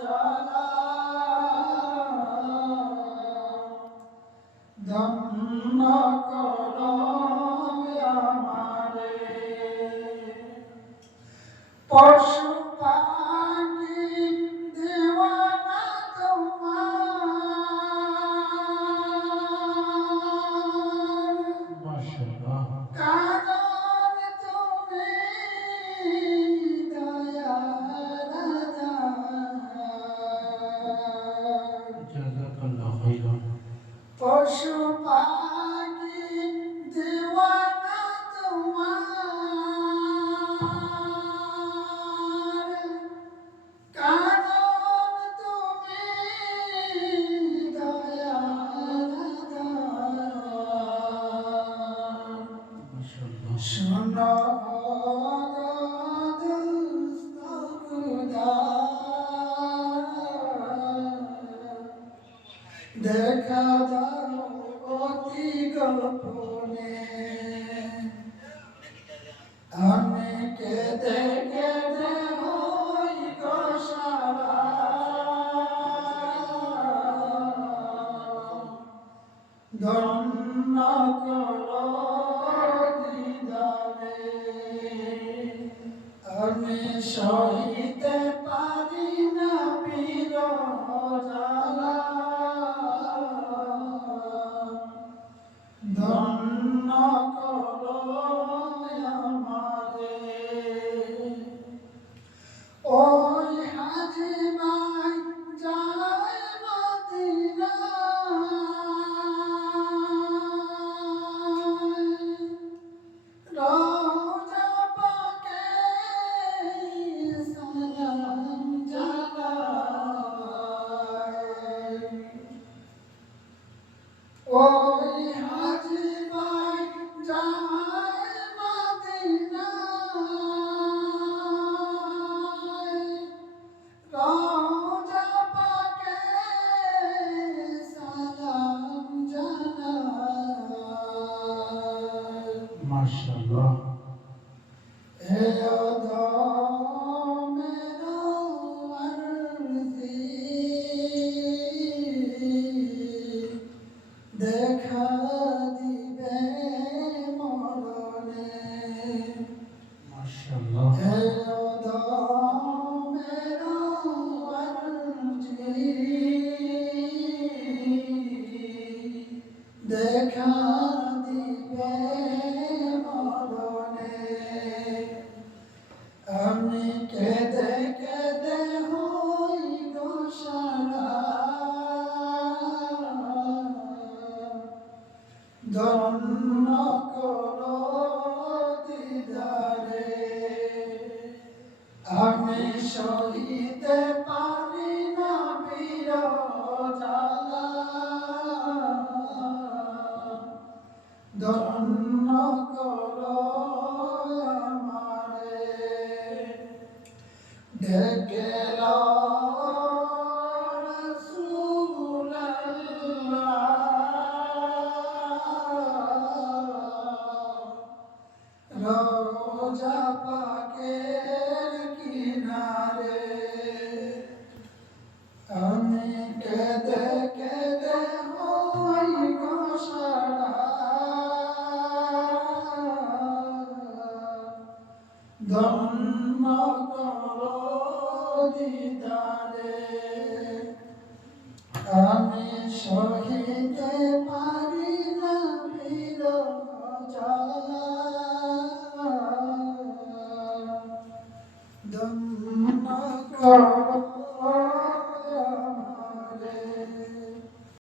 জ্বালা ধন্য করো আমারে পশু পাখি দেওয়ানা তোমার মাশাআল্লাহ কারণ তুমি দয়ার জাযাকাল্লাহু খাইরান পশু পাখি দেওয়ানা তোমার কারণ তুমি দয়ার মাশাআল্লাহ শোনো দুস্থ খুদা দেখা দাও অতি গোপনে আমি কেঁদে কেঁদে হই গো সারা ধন্য করো দিদারে আমি সহিতে পারি না বিরহ জ্বালা ধন্য করো আমারে ওই হাজি ভাই যায় মদিনায় রওজা পাকে সালাম জানায় ওই হাজি ভাই যায় মদিনায় রওজা পাকে সালাম জানায় মাশাআল্লাহ হে মেরা আরজি দেখা দিবে মরণে মাশাআল্লাহ হে মেরা আরজি দেখা দিবে মরণে আমি কেঁদে কেঁদে হই গো সারা ধন্য করো দিদারে আমি সহিতে পারি না বিরহ জ্বালা ধন্য করো আমারে ডেকে রওজা পাকের কিনারে আমি কেঁদে কেঁদে হই গো সারা ধন্য করো দিদারে আমি সহিতে পারি না বিরহ জ্বালা ধন্য করো